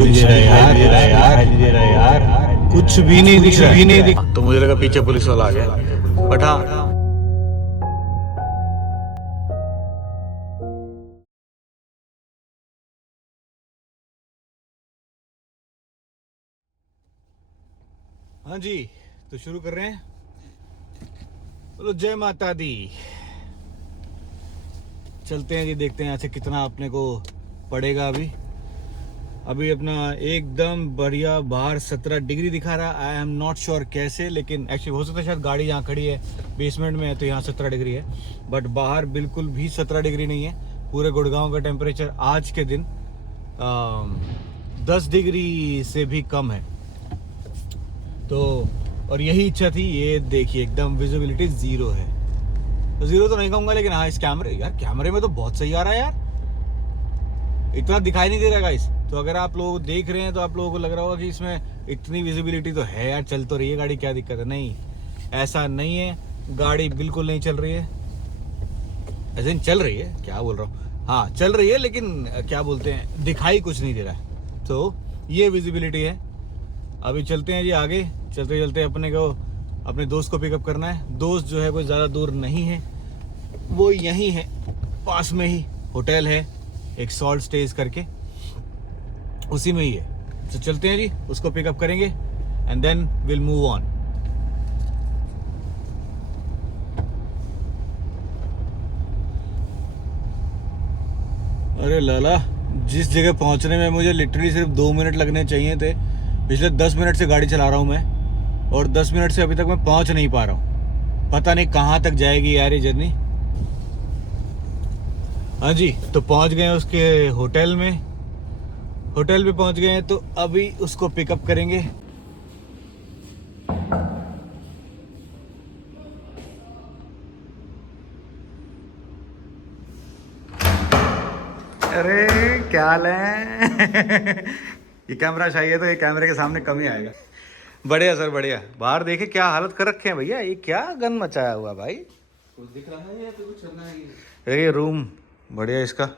दिखाई नहीं दे रहा यार, कुछ भी नहीं दिख रहा। तो मुझे लगा पीछे पुलिस वाला आ गया, बट हाँ हाँ जी, तो शुरू कर रहे हैं। बोलो जय माता दी। चलते हैं जी, देखते हैं यहाँ से कितना अपने को पड़ेगा। अभी अपना एकदम बढ़िया बाहर 17 डिग्री दिखा रहा। आई एम नॉट श्योर कैसे, लेकिन एक्चुअली हो सकता है शायद गाड़ी यहाँ खड़ी है बेसमेंट में है तो यहाँ 17 डिग्री है, बट बाहर बिल्कुल भी 17 डिग्री नहीं है। पूरे गुड़गांव का टेम्परेचर आज के दिन 10 डिग्री से भी कम है। तो और यही इच्छा थी। ये देखिए एकदम विजिबिलिटी जीरो है। तो जीरो तो नहीं कहूँगा, लेकिन हाँ इस कैमरे में तो बहुत सही आ रहा है यार, इतना दिखाई नहीं दे रहा गाइस। तो अगर आप लोग देख रहे हैं तो आप लोगों को लग रहा होगा कि इसमें इतनी विजिबिलिटी तो है यार, चल तो रही है गाड़ी, क्या दिक्कत है। नहीं, ऐसा नहीं है, गाड़ी बिल्कुल नहीं चल रही है। ऐसे नहीं चल रही है, क्या बोल रहा हूँ, हाँ चल रही है, लेकिन क्या बोलते हैं, दिखाई कुछ नहीं दे रहा है। तो ये विजिबिलिटी है। अभी चलते हैं जी आगे। चलते चलते अपने दोस्त को पिकअप करना है। दोस्त जो है कोई ज़्यादा दूर नहीं है, वो यहीं है, पास में ही होटल है एक, सॉल्ट स्टेज करके, उसी में ही है। तो चलते हैं जी, उसको पिकअप करेंगे and then will move on. अरे लाला, जिस जगह पहुंचने में मुझे लिटरली सिर्फ 2 मिनट लगने चाहिए थे, पिछले 10 मिनट से गाड़ी चला रहा हूं मैं, और 10 मिनट से अभी तक मैं पहुंच नहीं पा रहा हूं। पता नहीं कहां तक जाएगी यार ये जर्नी। हाँ जी, तो पहुंच गए उसके होटल में। होटल पे पहुंच गए हैं, तो अभी उसको पिकअप करेंगे। अरे क्या हाल है। ये कैमरा चाहिए तो ये कैमरे के सामने कम ही आएगा। बढ़िया सर बढ़िया। बाहर देखे क्या हालत कर रखे हैं भैया, ये क्या गन मचाया हुआ भाई। कुछ दिख रहा है या तो कुछ चलना है। ये रूम बढ़िया इसका,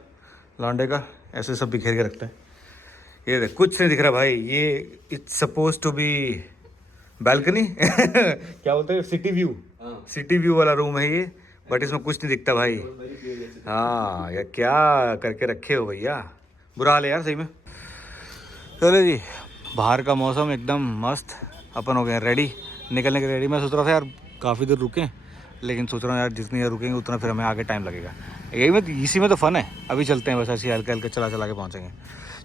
लॉन्डे का, ऐसे सब बिखेर के रखता है। ये देख, कुछ नहीं दिख रहा भाई। ये it's suppose to be balcony क्या बोलते हैं, सिटी व्यू। सिटी व्यू वाला रूम है ये, बट इसमें कुछ नहीं दिखता भाई। हाँ यार क्या करके रखे हो भैया, बुरा हाल है यार सही में। चलो जी, बाहर का मौसम एकदम मस्त। अपन हो गए रेडी, निकलने के रेडी। मैं सोच रहा था यार काफ़ी देर रुकें, लेकिन सोच रहा हूँ यार जितनी देर रुकेंगे उतना फिर हमें आगे टाइम लगेगा। यही में इसी में तो फन है। अभी चलते हैं, बस ऐसे हल्के हल्के चला के पहुँचेंगे।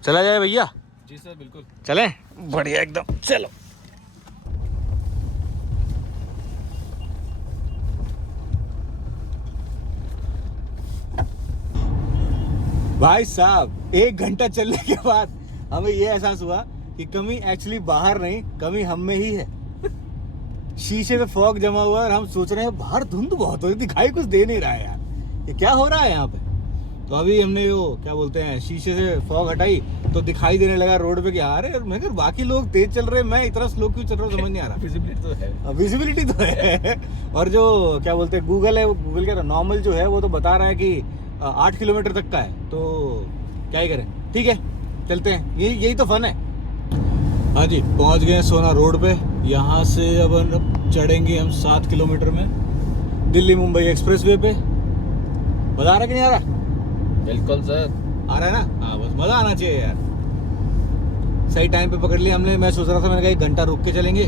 चला जाए भैया? जी सर बिल्कुल, चलें, बढ़िया एकदम, चलो। भाई साहब 1 घंटा चलने के बाद हमें ये एहसास हुआ कि कमी एक्चुअली बाहर नहीं, कमी हम में ही है। शीशे पे फॉग जमा हुआ है और हम सोच रहे हैं बाहर धुंध बहुत हो रही, दिखाई कुछ दे नहीं रहा है यार, ये क्या हो रहा है यहाँ पे। तो अभी हमने वो क्या बोलते हैं, शीशे से फॉग हटाई तो दिखाई देने लगा रोड पे कि अरे मैं कह बाकी लोग तेज चल रहे हैं, मैं इतना स्लो क्यों चल रहा हूँ, समझ नहीं आ रहा। विजिबिलिटी तो है, विजिबिलिटी तो है। और जो क्या बोलते हैं गूगल है, वो गूगल क्या नॉर्मल जो है वो तो बता रहा है कि 8 किलोमीटर तक का है। तो क्या ही करें, ठीक है चलते हैं, यही तो फन है। हाँ जी, पहुँच गए सोना रोड पे। यहाँ से अब चढ़ेंगे हम 7 किलोमीटर में दिल्ली मुंबई एक्सप्रेस वे पे। मज़ा आ रहा कि नहीं आ रहा? बिल्कुल सर, आ रहा है ना। हाँ बस मज़ा आना चाहिए यार। सही टाइम पे पकड़ लिया हमने। मैं सोच रहा था, मैंने कहा 1 घंटा रुक के चलेंगे,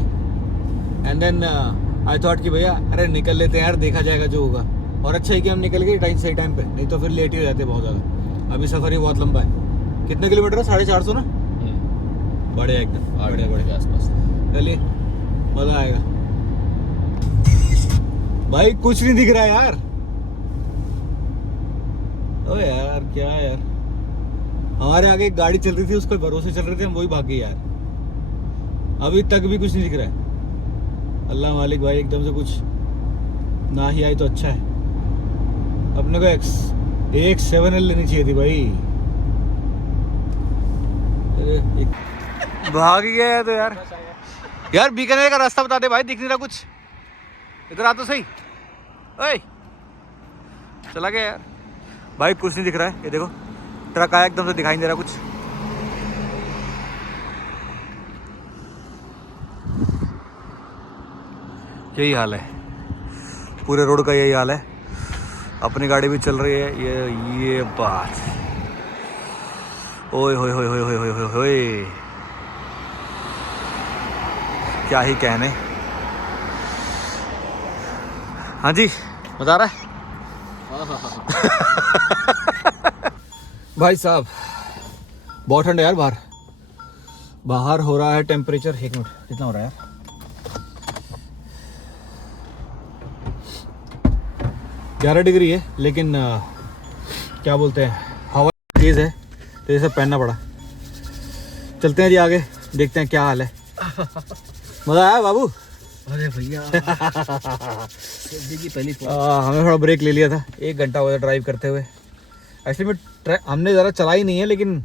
एंड देन आई थॉट कि भैया अरे निकल लेते हैं यार, देखा जाएगा जो होगा। और अच्छा है कि हम निकल गए सही टाइम पे, नहीं तो फिर लेट ही हो जाते बहुत ज़्यादा। अभी सफ़र ही बहुत लंबा है। कितने किलोमीटर है? 450 ना। बढ़िया एकदम, बढ़िया के आसपास। चलिए मज़ा आएगा। भाई कुछ नहीं दिख रहा है यार। ओ यार क्या यार, हमारे आगे एक गाड़ी चल रही थी, उसके भरोसे चल रहे थे हम, वही भाग गई यार। अभी तक भी कुछ नहीं दिख रहा है। अल्लाह मालिक भाई, एकदम से कुछ ना ही आई तो अच्छा है। अपने को एक 7L लेनी चाहिए थी भाई। भाग ही गया है तो यार बीकानेर का रास्ता बता दे भाई, दिख नहीं रहा कुछ। इधर आ तो सही। ओए चला गया यार भाई, कुछ नहीं दिख रहा है। ये देखो ट्रक आया, एकदम से दिखाई नहीं दे रहा कुछ। यही हाल है, पूरे रोड का यही हाल है। अपनी गाड़ी भी चल रही है, ये बात, ओए होए होए होए होए होए होए होए, क्या ही कहने। हाँ जी, बता रहा है भाई साहब, बहुत ठंड है यार बाहर। बाहर हो रहा है टेम्परेचर, 1 मिनट, कितना हो रहा है यार, 11 डिग्री है, लेकिन क्या बोलते हैं, हवा तेज़ है तो ये सब पहनना पड़ा। चलते हैं जी आगे, देखते हैं क्या हाल है। मज़ा आया बाबू? अरे भैया की पहली हमने थोड़ा ब्रेक ले लिया था, 1 घंटा हो गया ड्राइव करते हुए। एक्चुअली में हमने ज़रा चला ही नहीं है, लेकिन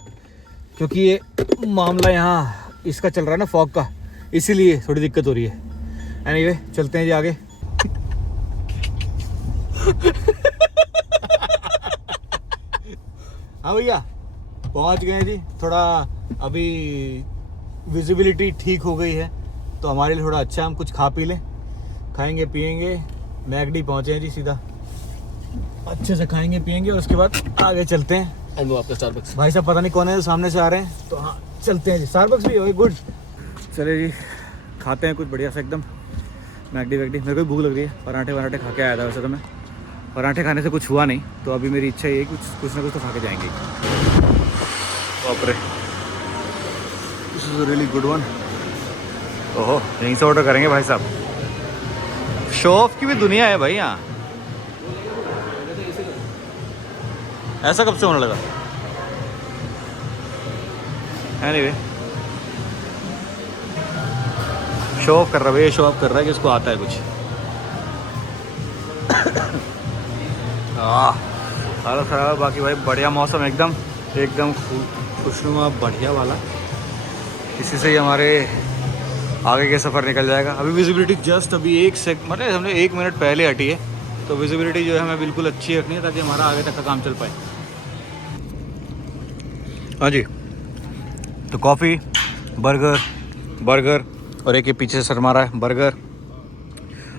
क्योंकि ये मामला यहाँ इसका चल रहा है ना, फॉग का, इसीलिए थोड़ी दिक्कत हो रही है। एनीवे चलते हैं जी आगे। हाँ भैया, पहुँच गए हैं जी। थोड़ा अभी विजिबिलिटी ठीक हो गई है तो हमारे लिए थोड़ा अच्छा, हम कुछ खा पी लें, खाएंगे पिएंगे। मैकडी पहुँचे हैं जी, सीधा अच्छे से खाएंगे पिएंगे और उसके बाद आगे चलते हैं। एंड वो आपका स्टारबक्स। भाई साहब पता नहीं कौन है जो सामने से आ रहे हैं, तो हाँ चलते हैं जी। स्टारबक्स भी हो गुड। चले जी, खाते हैं कुछ बढ़िया सा एकदम मैकडी वैकडी। मेरे को भी भूख लग रही है, पराठे खा के आया था। वैसे तो मैं पराठे खाने से कुछ हुआ नहीं, तो अभी मेरी इच्छा ये है कुछ ना कुछ तो खा के जाएंगे। बाप रे, this is really good one. ओहो, यहीं से ऑर्डर करेंगे भाई साहब। शो ऑफ की भी दुनिया है भाई यहाँ। ऐसा कब से होने लगा? एनीवे, शो ऑफ कर रहा है भाई, शो ऑफ कर रहा है कि उसको आता है कुछ। हालत खराब है, बाकी भाई बढ़िया मौसम, एकदम खुशनुमा बढ़िया वाला। इसी से ही हमारे आगे के सफ़र निकल जाएगा। अभी विजिबिलिटी जस्ट अभी मतलब हमने 1 मिनट पहले हटी है, तो विजिबिलिटी जो है हमें बिल्कुल अच्छी रखनी है ताकि हमारा आगे तक का काम चल पाए। हाँ जी, तो कॉफ़ी, बर्गर और एक ये पीछे से शर्मा रहा है बर्गर।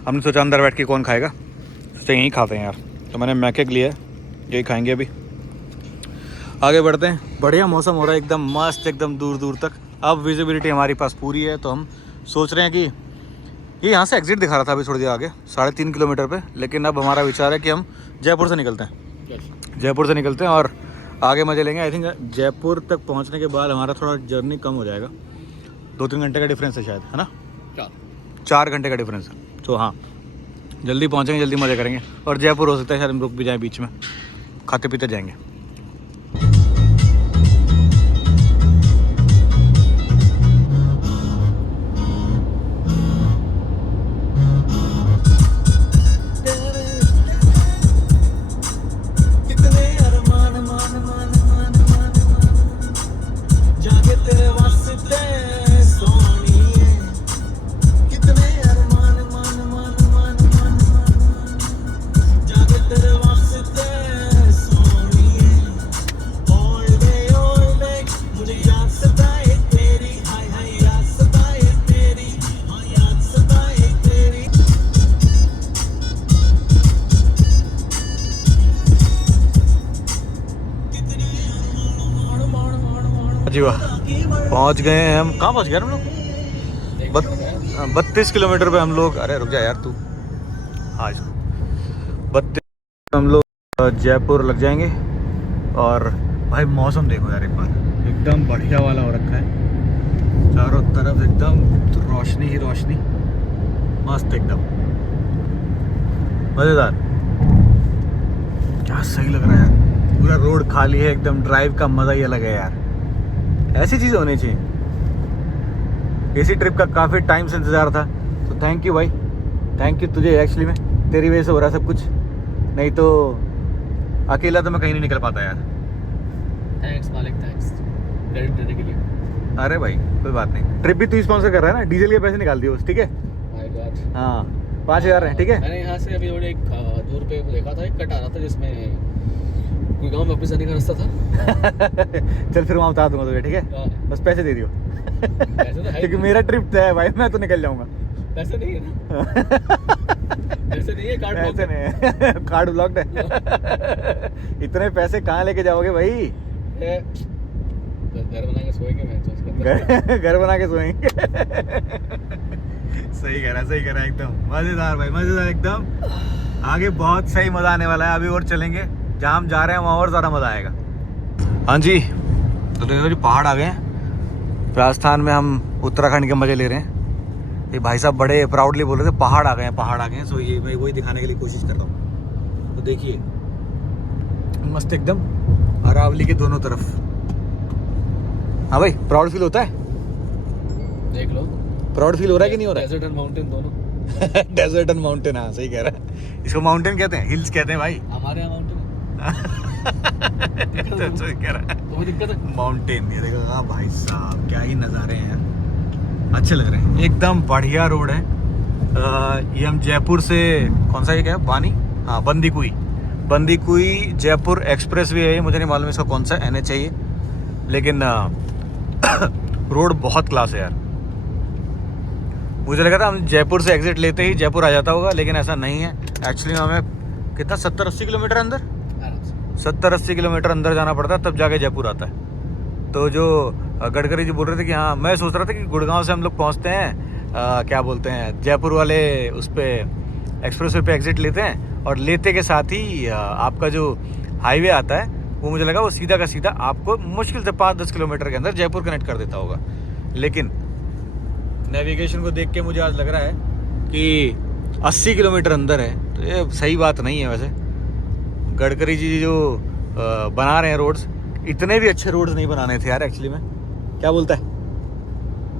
हमने सोचा अंदर बैठ के कौन खाएगा, सोचा यहीं खाते हैं यार, तो मैंने मैकेग लिया है, यही खाएंगे अभी। आगे बढ़ते हैं। बढ़िया मौसम हो रहा है, एकदम मस्त, एकदम दूर दूर तक। अब विजिबिलिटी हमारे पास पूरी है, तो हम सोच रहे हैं कि ये यहाँ से एग्ज़िट दिखा रहा था अभी थोड़ी देर आगे 3.5 किलोमीटर पे, लेकिन अब हमारा विचार है कि हम जयपुर से निकलते हैं और आगे मजे लेंगे। आई थिंक जयपुर तक पहुँचने के बाद हमारा थोड़ा जर्नी कम हो जाएगा, 2-3 घंटे का डिफरेंस है शायद, है ना? 4 घंटे का डिफरेंस है। तो हाँ, जल्दी पहुँचेंगे, जल्दी मज़े करेंगे। और जयपुर हो सकता है शायद हम रुक भी जाएँ बीच में, खाते पीते जाएंगे। जी वाह, पहुंच गए हैं हम। कहाँ पहुंच गए हम लोग? 32 किलोमीटर पे हम लोग। अरे रुक जा यार तू। आज 32 हम लोग जयपुर लग जाएंगे। और भाई मौसम देखो यार एक बार, एकदम बढ़िया वाला हो रखा है, चारों तरफ एकदम रोशनी ही रोशनी, मस्त एकदम मज़ेदार। क्या सही लग रहा है यार, पूरा रोड खाली है एकदम, ड्राइव का मज़ा ही अलग है यार। ऐसी चीज़ होनी चाहिए। इसी ट्रिप का काफ़ी टाइम से इंतज़ार था, तो थैंक यू भाई, थैंक यू तुझे। एक्चुअली में तेरी वजह से हो रहा है सब कुछ, नहीं तो अकेला तो मैं कहीं नहीं निकल पाता यार। थैंक्स मालिक, थैंक्स क्रेडिट देने के लिए। अरे भाई कोई बात नहीं, ट्रिप भी तू स्पॉन्सर कर रहा है ना, डीजल के पैसे निकाल दिए बस, ठीक है? माय गॉड, हाँ 5,000 है, ठीक है? मैंने यहाँ से अभी थोड़े एक दूर पे देखा था, एक कट आ रहा था जिसमें कोई गाँव वापस जाने का रास्ता था। चल फिर वहाँ बता दूंगा तुझे, ठीक है? हाँ। बस पैसे दे दियो। पैसे तो है ही। क्योंकि मेरा ट्रिप तय है भाई, मैं तो निकल जाऊँगा। पैसे नहीं है ना। पैसे नहीं है, कार्ड ब्लॉक ऐसे है। नहीं कार्ड ब्लॉक्ड है। इतने पैसे कहाँ लेके जाओगे भाई? है। घर बना के सोएंगे मैं तो उसके अंदर। घर बना के सोएंगे। सही कह रहा है एकदम मजेदार भाई, मजेदार एकदम। आगे बहुत सही मजा आने वाला है। अभी और चलेंगे, जहाँ हम जा रहे हैं वहाँ और ज्यादा मजा आएगा। हाँ जी, तो देखो जी पहाड़ आ गए हैं राजस्थान में। हम उत्तराखंड के मजे ले रहे हैं। ये भाई साहब बड़े प्राउडली बोल रहे थे पहाड़ आ गए हैं, पहाड़ आ गए हैं। सो ये मैं वही दिखाने के लिए कोशिश कर रहा हूँ। तो देखिए मस्त एकदम अरावली के दोनों तरफ। हाँ भाई, प्राउड फील होता है? देख लो, प्राउड फील हो रहा है कि नहीं हो रहा है? डेजर्ट एंड माउंटेन दोनों। डेजर्ट एंड माउंटेन, हाँ सही कह रहा है। इसको माउंटेन कहते हैं, हिल्स कहते हैं भाई। हमारे यहाँ माउंटेन तो कह रहा है तुम्हें दिक्कत है? माउंटेन। ये देखो हाँ भाई साहब, क्या ही नज़ारे हैं यार, अच्छे लग रहे हैं एकदम। बढ़िया रोड है। ये हम जयपुर से, कौन सा ये क्या है, हाँ बंदीकुई जयपुर एक्सप्रेस वे है। मुझे नहीं मालूम इसका कौन सा NH है ये, लेकिन रोड बहुत क्लास है यार। मुझे लगा था हम जयपुर से एग्जिट लेते ही जयपुर आ जाता होगा, लेकिन ऐसा नहीं है। एक्चुअली हमें कितना 70-80 किलोमीटर अंदर, 70-80 किलोमीटर अंदर जाना पड़ता है, तब जाके जयपुर आता है। तो जो गडकरी जी बोल रहे थे कि हाँ, मैं सोच रहा था कि गुड़गांव से हम लोग पहुँचते हैं क्या बोलते हैं, जयपुर वाले उस पर एक्सप्रेस वे पे एग्जिट लेते हैं, और लेते के साथ ही आपका जो हाईवे आता है वो मुझे लगा वो सीधा का सीधा आपको मुश्किल से 5-10 किलोमीटर के अंदर जयपुर कनेक्ट कर देता होगा। लेकिन नेविगेशन को देख के मुझे आज लग रहा है कि 80 किलोमीटर अंदर है। तो ये सही बात नहीं है वैसे। गडकरी जी जो बना रहे हैं रोड्स, इतने भी अच्छे रोड्स नहीं बनाने थे यार एक्चुअली में। क्या बोलता है?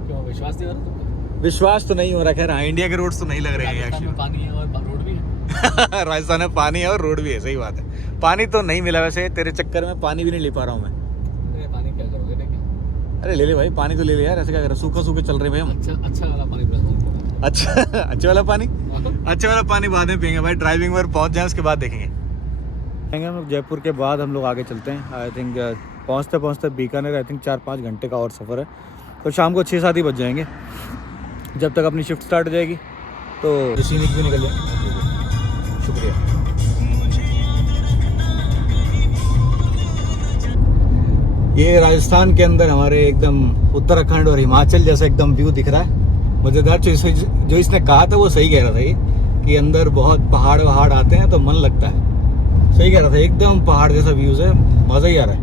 क्यों विश्वास नहीं हो रहा तुमको? विश्वास तो नहीं हो रहा। खैर हाँ, इंडिया के रोड्स तो नहीं लग रहे हैं राजस्थान में पानी है और रोड भी है। राजस्थान में पानी है और रोड भी है, सही बात है। पानी तो नहीं मिला वैसे, तेरे चक्कर में पानी भी नहीं ले पा रहा हूँ मैं। पानी क्या करोगे? लेकिन अरे ले ले भाई, पानी तो ले ले यार, ऐसे क्या कर रहे, सूखा चल रहे हैं भाई हम। अच्छा वाला पानी पिलाता हूं। अच्छा अच्छे वाला पानी, अच्छे वाला पानी बाद में पियेंगे भाई, ड्राइविंग पर पहुंच जाए उसके बाद देखेंगे। हम लोग जयपुर के बाद हम लोग आगे चलते हैं। आई थिंक पहुंचते बीकानेर, आई थिंक 4-5 घंटे का और सफ़र है। तो शाम को 6-7 ही बज जाएंगे, जब तक अपनी शिफ्ट स्टार्ट हो जाएगी। तो सीनिक भी निकल जाए। शुक्रिया। ये राजस्थान के अंदर हमारे एकदम उत्तराखंड और हिमाचल जैसा एकदम व्यू दिख रहा है, मज़ेदार। जो इसने कहा था वो सही कह रहा था, ये कि अंदर बहुत पहाड़ वहाड़ आते हैं तो मन लगता है। सही कह रहा था, एकदम पहाड़ जैसा व्यूज है, मज़ा ही आ रहा है।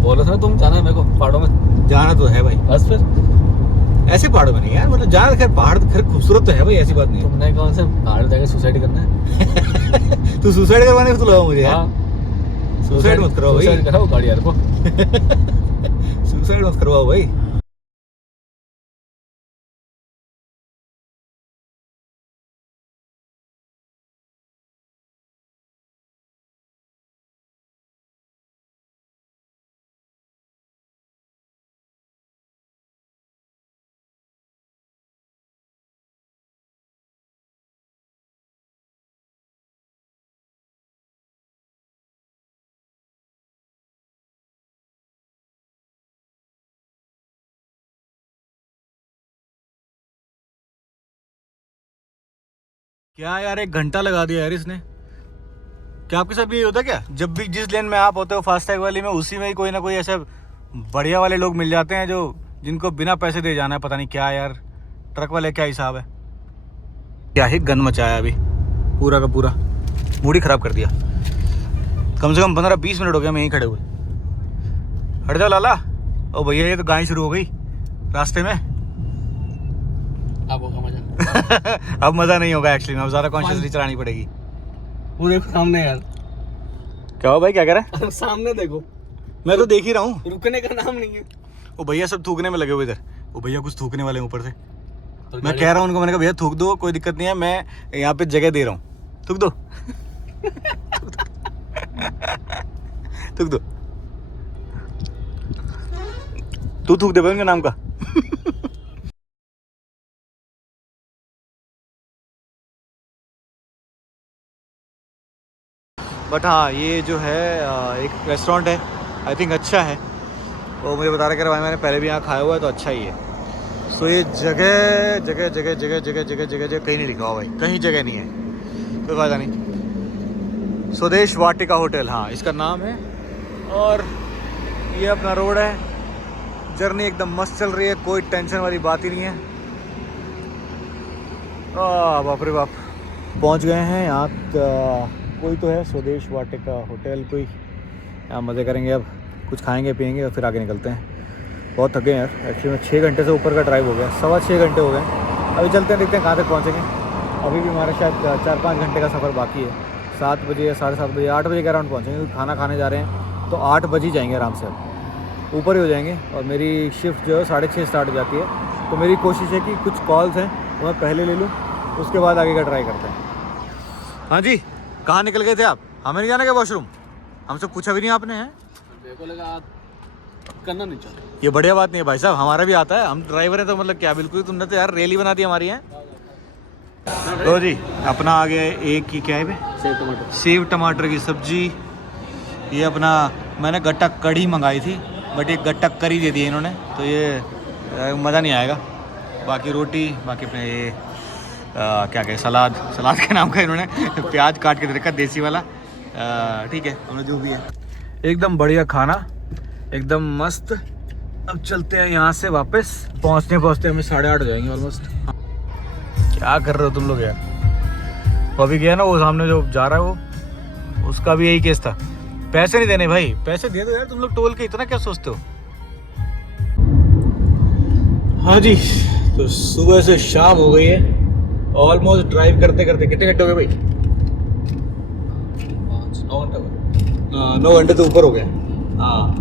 बोलो था तुम जाना है मेरे को पहाड़ों में। जाना तो है भाई, बस फिर ऐसे पहाड़ों में नहीं यार, मतलब जाना। खैर पहाड़ खैर खूबसूरत तो है भाई, ऐसी बात नहीं है। तुमने कौन से पहाड़ जाके सुसाइड करना है? तू सुसाइड करवाने को तो लगा मुझे यार। हाँ। सुसाइड मत करवाओ भाई। सुसाइड कराओ गाड़ी यार को। सुसाइड मत करवाओ भाई। क्या यार, 1 घंटा लगा दिया यार इसने। क्या आपके साथ भी ये होता है क्या? जब भी जिस लेन में आप होते हो फास्टैग वाली में, उसी में ही कोई ना कोई ऐसे बढ़िया वाले लोग मिल जाते हैं जो जिनको बिना पैसे दे जाना है। पता नहीं क्या यार, ट्रक वाले क्या हिसाब है। क्या ही गन मचाया अभी, पूरा का पूरा मूड ही खराब कर दिया। कम से कम 15-20 मिनट हो गया मैं यहीं खड़े हुए। हट जाओ लाला। ओ भैया, ये तो गाय शुरू हो गई रास्ते में। अब होगा मजा। अब मज़ा नहीं होगा एक्चुअली में, अब ज़्यादा कॉन्शियसली चलानी पड़ेगी। वो देखो सामने यार। क्या हो भाई, क्या कह रहा है? सामने देखो। मैं तो देख ही रहा हूँ। रुकने का नाम नहीं है। वो भैया सब थूकने में लगे हुए इधर। वो भैया कुछ थूकने वाले ऊपर से। तो मैं कह रहा हूँ उनको, मैंने कहा भैया थूक दो, कोई दिक्कत नहीं है, मैं यहाँ पे जगह दे रहा हूँ, थूक दो। थूक दो, तू थूक दे भाई उनके नाम का। बट हाँ, ये जो है एक रेस्टोरेंट है, आई थिंक अच्छा है। वो मुझे बता रहा है कि भाई मैंने पहले भी यहाँ खाया हुआ है तो अच्छा ही है। सो ये जगह जगह जगह जगह जगह जगह जगह जगह कहीं नहीं लिखा हुआ भाई, कहीं जगह नहीं है, कोई फायदा नहीं। स्वदेश वाटिका होटल, हाँ इसका नाम है। और ये अपना रोड है। जर्नी एकदम मस्त चल रही है, कोई टेंशन वाली बात ही नहीं है। बाप रे बाप, पहुंच गए हैं यहाँ। कोई तो है स्वदेश वाटिका होटल, कोई यहाँ मज़े करेंगे। अब कुछ खाएंगे पिएंगे और फिर आगे निकलते हैं। बहुत थके हैं यार, एक्चुअली में 6 घंटे से ऊपर का ड्राइव हो गया, 6.25 घंटे हो गए। अभी चलते हैं, देखते हैं कहाँ तक पहुँचेंगे। अभी भी हमारा शायद 4-5 घंटे का सफ़र बाकी है। 7 बजे या 7:30 बजे, 8 बजे के अराउंड पहुँचेंगे। खाना खाने जा रहे हैं तो 8 बजे ही जाएंगे आराम से, अब ऊपर ही हो जाएंगे। और मेरी शिफ्ट जो है 6:30 स्टार्ट हो जाती है, तो मेरी कोशिश है कि कुछ कॉल्स हैं वो मैं पहले ले लूँ, उसके बाद आगे का ट्राई करते हैं। हाँ जी, कहाँ निकल गए थे आप? हमें नहीं जाना क्या वॉशरूम? हमसे पूछा भी नहीं आपने हैं? मेरे को लगा आप करना नहीं चाहते। ये बढ़िया बात नहीं है भाई साहब, हमारा भी आता है, हम ड्राइवर हैं तो मतलब क्या, बिल्कुल तुमने तो यार रेल ही बना दी हमारी है। तो जी अपना आ गया एक की क्या है बे? सेव टमाटर। सेव टमाटर की सब्जी। ये अपना मैंने गट्टा कढ़ी मंगाई थी, बट ये गट्टा करी दे दी इन्होंने, तो ये मज़ा नहीं आएगा। बाकी रोटी, बाकी अपने ये क्या कहे, सलाद के नाम का इन्होंने प्याज काट के दे रखा देसी वाला। ठीक है, हमने जो भी है एकदम बढ़िया खाना, एकदम मस्त। अब चलते हैं यहाँ से वापस। पहुँचते हमें 8:30 हो जाएंगे ऑलमोस्ट। क्या कर रहे हो तुम लोग यार? वो अभी गया ना, वो सामने जो जा रहा है वो, उसका भी यही केस था। पैसे नहीं देने भाई, पैसे दे दो यार, तुम लोग टोल के इतना क्या सोचते हो? हाँ जी, तो सुबह से शाम हो गई है ऑलमोस्ट। ड्राइव करते करते कितने घंटे हो गए भाई? 9 घंटे हो 9 घंटे तो ऊपर हो गए। हाँ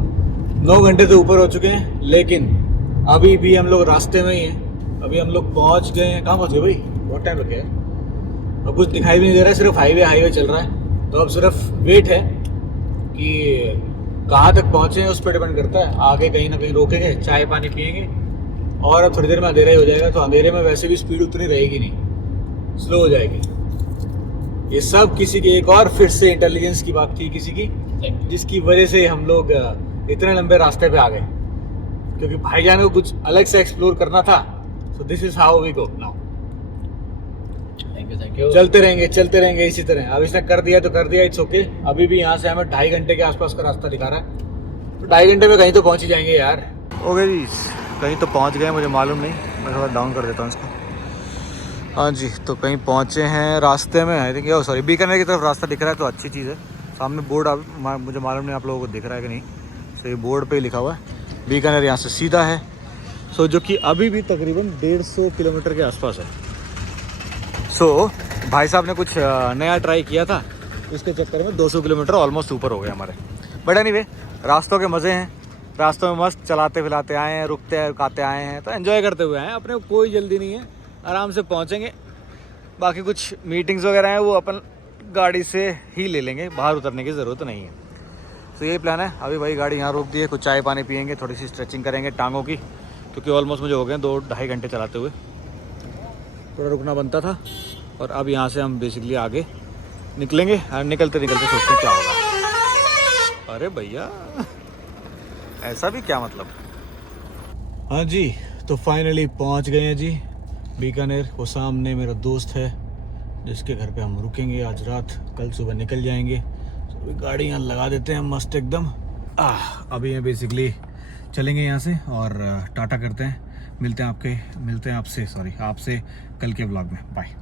9 घंटे तो ऊपर हो चुके हैं, लेकिन अभी भी हम लोग रास्ते में ही हैं। अभी हम लोग पहुंच गए हैं। कहाँ पहुंच गए भाई? बहुत टाइम लग गया है और कुछ दिखाई भी नहीं दे रहा है, सिर्फ हाईवे चल रहा है। तो अब सिर्फ वेट है कि कहाँ तक पहुँचे हैं, उस पर डिपेंड करता है। आगे कहीं ना कहीं रोकेंगे, चाय पानी पियेंगे, और अब थोड़ी देर में अंधेरा ही हो जाएगा। तो अंधेरे में वैसे भी स्पीड उतनी रहेगी नहीं, स्लो हो जाएगी। ये सब किसी की एक और फिर से इंटेलिजेंस की बात थी किसी की, जिसकी वजह से हम लोग इतने लंबे रास्ते पे आ गए, क्योंकि भाईजान को कुछ अलग से एक्सप्लोर करना था। So this is how we go now. Thank you. चलते रहेंगे इसी तरह। अब इसने कर दिया तो कर दिया, इट्स ओके। अभी भी यहाँ से हमें 2.5 घंटे के आसपास का रास्ता दिखा रहा है, तो 2.5 घंटे में कहीं तो पहुँच ही जाएंगे यार। ओके जी, कहीं तो पहुँच गए, मुझे मालूम नहीं, मैं थोड़ा डाउन कर देता हूँ इसको। हाँ जी, तो कहीं पहुँचे हैं रास्ते में, आई थिंक। सॉरी, बीकानेर की तरफ रास्ता दिख रहा है, तो अच्छी चीज़ है। सामने बोर्ड मुझे मालूम नहीं आप लोगों को दिख रहा है कि नहीं। सो ये बोर्ड पे ही लिखा हुआ है बीकानेर, यहाँ से सीधा है। सो जो कि अभी भी तकरीबन 150 किलोमीटर के आसपास है। सो भाई साहब ने कुछ नया ट्राई किया था, इसके चक्कर में 200 किलोमीटर ऑलमोस्ट ऊपर हो गए हमारे। बट एनीवे, रास्तों के मज़े हैं। रास्तों में मस्त चलाते फिलाते आए हैं, रुकते रुकाते आए हैं, तो एंजॉय करते हुए आए हैं। अपने को कोई जल्दी नहीं है, आराम से पहुंचेंगे। बाकी कुछ मीटिंग्स वगैरह हैं वो अपन गाड़ी से ही ले लेंगे, बाहर उतरने की ज़रूरत नहीं है। तो यही प्लान है। अभी भाई गाड़ी यहाँ रोक दी है, कुछ चाय पानी पियेंगे, थोड़ी सी स्ट्रेचिंग करेंगे टांगों की, क्योंकि ऑलमोस्ट मुझे हो गए 2-2.5 घंटे चलाते हुए, थोड़ा रुकना बनता था। और अब यहाँ से हम बेसिकली आगे निकलेंगे, और निकलते निकलते सोचते हैं क्या होगा। अरे भैया ऐसा भी क्या मतलब? हाँ जी, तो फाइनली पहुँच गए हैं जी बीकानेर। वो सामने मेरा दोस्त है जिसके घर पे हम रुकेंगे आज रात, कल सुबह निकल जाएंगे। तो गाड़ी यहाँ लगा देते हैं मस्त एकदम। अभी ये बेसिकली चलेंगे यहाँ से और टाटा करते हैं। मिलते हैं आपसे कल के व्लॉग में। बाय।